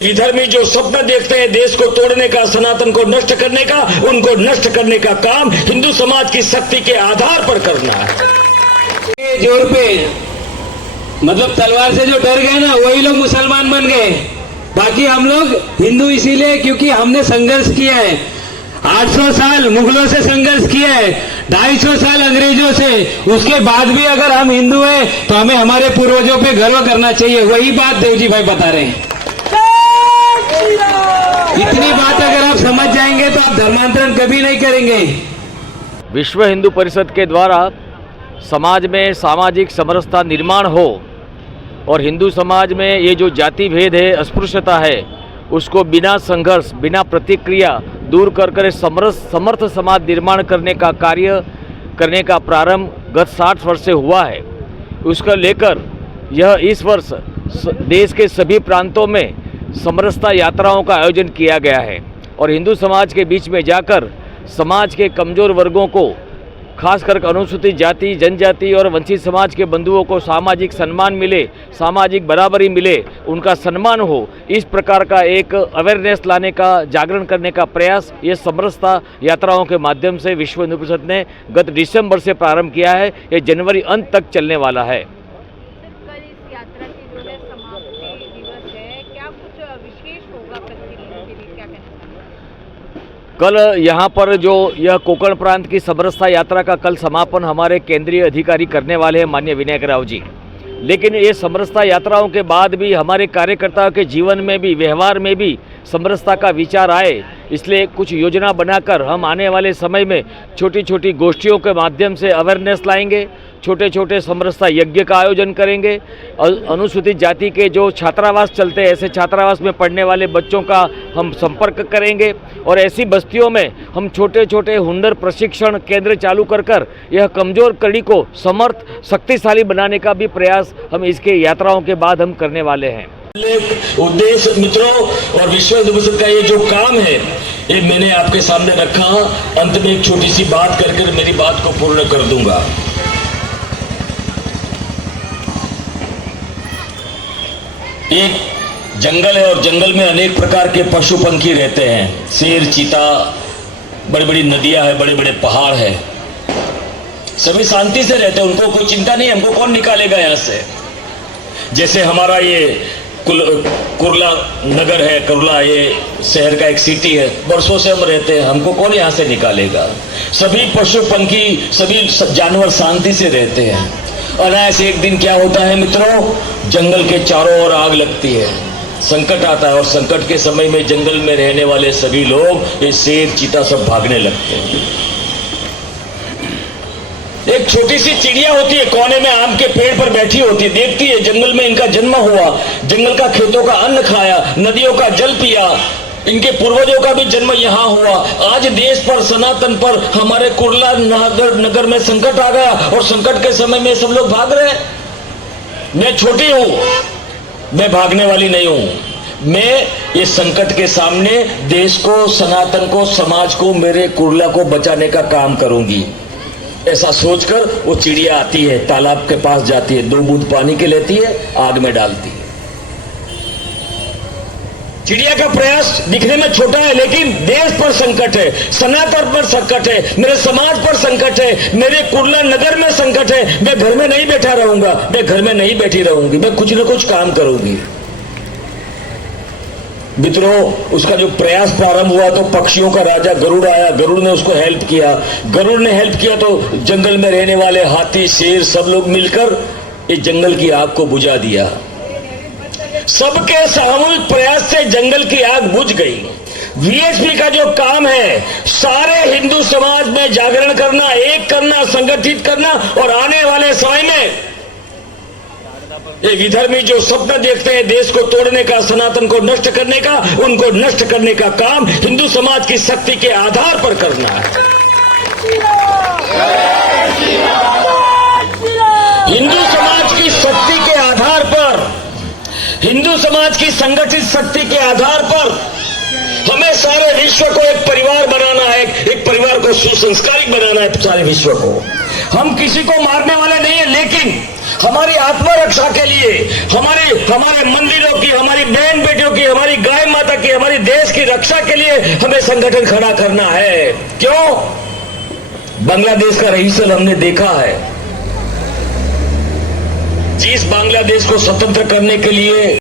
विधर्मी जो स्वप्न देखते हैं देश को तोड़ने का, सनातन को नष्ट करने का, उनको नष्ट करने का काम हिंदू समाज की शक्ति के आधार पर करना है। जोर पे मतलब तलवार से जो डर गए ना वही लोग मुसलमान बन गए। बाकी हम लोग हिंदू इसीलिए क्योंकि हमने संघर्ष किया है। 800 साल मुगलों से संघर्ष किया है, 250 साल अंग्रेजों से। उसके बाद भी अगर हम हिंदू हैं तो हमें हमारे पूर्वजों पे गर्व करना चाहिए। वही बात देवजी भाई बता रहे हैं। इतनी बात अगर आप समझ जाएंगे तो आप धर्मांतरण कभी नहीं करेंगे। विश्व हिंदू परिषद के द्वारा समाज में सामाजिक समरसता निर्माण हो और हिंदू समाज में ये जो जाति भेद है, अस्पृश्यता है, उसको बिना संघर्ष, बिना प्रतिक्रिया दूर कर समर्थ समाज निर्माण करने का कार्य करने का प्रारंभ गत 60 वर्ष से हुआ है। उसको लेकर यह इस वर्ष देश के सभी प्रांतों में समरसता यात्राओं का आयोजन किया गया है और हिंदू समाज के बीच में जाकर समाज के कमज़ोर वर्गों को, खासकर अनुसूचित जाति, जनजाति और वंचित समाज के बंधुओं को सामाजिक सम्मान मिले, सामाजिक बराबरी मिले, उनका सम्मान हो, इस प्रकार का एक अवेयरनेस लाने का, जागरण करने का प्रयास ये समरसता यात्राओं के माध्यम से विश्व हिंदू परिषद ने गत दिसंबर से प्रारंभ किया है। ये जनवरी अंत तक चलने वाला है। कल यहाँ पर जो यह कोकण प्रांत की समरसता यात्रा का कल समापन हमारे केंद्रीय अधिकारी करने वाले हैं, माननीय विनायक राव जी। लेकिन ये समरसता यात्राओं के बाद भी हमारे कार्यकर्ताओं के जीवन में भी, व्यवहार में भी समरसता का विचार आए, इसलिए कुछ योजना बनाकर हम आने वाले समय में छोटी छोटी गोष्ठियों के माध्यम से अवेयरनेस लाएंगे, छोटे छोटे समरसता यज्ञ का आयोजन करेंगे। अनुसूचित जाति के जो छात्रावास चलते हैं, ऐसे छात्रावास में पढ़ने वाले बच्चों का हम संपर्क करेंगे और ऐसी बस्तियों में हम छोटे छोटे हुनर प्रशिक्षण केंद्र चालू कर यह कमज़ोर कड़ी को समर्थ, शक्तिशाली बनाने का भी प्रयास हम इसके यात्राओं के बाद हम करने वाले हैं। उद्देश्य मित्रों और विश्व हिंदू परिषद का ये जो काम है, ये मैंने आपके सामने रखा। अंत में एक छोटी सी बात करके मेरी बात को पूर्ण कर दूंगा। एक जंगल है और जंगल में अनेक प्रकार के पशु पंखी रहते हैं, शेर, चीता, बड़ी बड़ी नदियां हैं, बड़े बड़े पहाड़ है। सभी शांति से रहते हैं, उनको कोई चिंता नहीं, हमको कौन निकालेगा यहां से। जैसे हमारा ये कुर्ला नगर है, कुर्ला ये शहर का एक सिटी है, वर्षों से हम रहते हैं, हमको कौन यहां से निकालेगा। सभी पशु पंखी, सभी जानवर शांति से रहते हैं। अनायास एक दिन क्या होता है मित्रों, जंगल के चारों ओर आग लगती है, संकट आता है और संकट के समय में जंगल में रहने वाले सभी लोग, ये शेर, चीता सब भागने लगते हैं। एक छोटी सी चिड़िया होती है, कोने में आम के पेड़ पर बैठी होती है, देखती है जंगल में इनका जन्म हुआ, जंगल का खेतों का अन्न खाया, नदियों का जल पिया, इनके पूर्वजों का भी जन्म यहाँ हुआ। आज देश पर, सनातन पर, हमारे कुर्ला नगर में संकट आ गया और संकट के समय में सब लोग भाग रहे हैं। मैं छोटी हूं, मैं भागने वाली नहीं हूं। मैं ये संकट के सामने देश को, सनातन को, समाज को, मेरे कुर्ला को बचाने का काम करूंगी। ऐसा सोचकर वो चिड़िया आती है, तालाब के पास जाती है, 2 बूंद पानी के लेती है, आग में डालती है। चिड़िया का प्रयास दिखने में छोटा है, लेकिन देश पर संकट है, सनातन पर संकट है, मेरे समाज पर संकट है, मेरे कुर्ला नगर में संकट है। मैं घर में नहीं बैठा रहूंगा, मैं घर में नहीं बैठी रहूंगी, मैं कुछ न कुछ काम करूंगी। मित्रों, उसका जो प्रयास प्रारंभ हुआ तो पक्षियों का राजा गरुड़ आया, गरुड़ ने उसको हेल्प किया। गरुड़ ने हेल्प किया तो जंगल में रहने वाले हाथी, शेर सब लोग मिलकर इस जंगल की आग को बुझा दिया। सबके सामूहिक प्रयास से जंगल की आग बुझ गई। वीएचपी का जो काम है, सारे हिंदू समाज में जागरण करना, एक करना, संगठित करना और आने वाले समय में ये विधर्मी जो स्वप्न देखते हैं देश को तोड़ने का, सनातन को नष्ट करने का, उनको नष्ट करने का काम हिंदू समाज की शक्ति के आधार पर करना है। हिंदू समाज की शक्ति के आधार पर, हिंदू समाज की संगठित शक्ति के आधार पर हमें सारे विश्व को एक परिवार बनाना है, एक परिवार को सुसंस्कारिक बनाना है सारे विश्व को। हम किसी को मारने वाले नहीं है, लेकिन हमारी आत्मरक्षा के लिए, हमारे मंदिरों की, हमारी बहन बेटियों की, हमारी गाय माता की, हमारी देश की रक्षा के लिए हमें संगठन खड़ा करना है। क्यों? बांग्लादेश का रईसल हमने देखा है, जिस बांग्लादेश को स्वतंत्र करने के लिए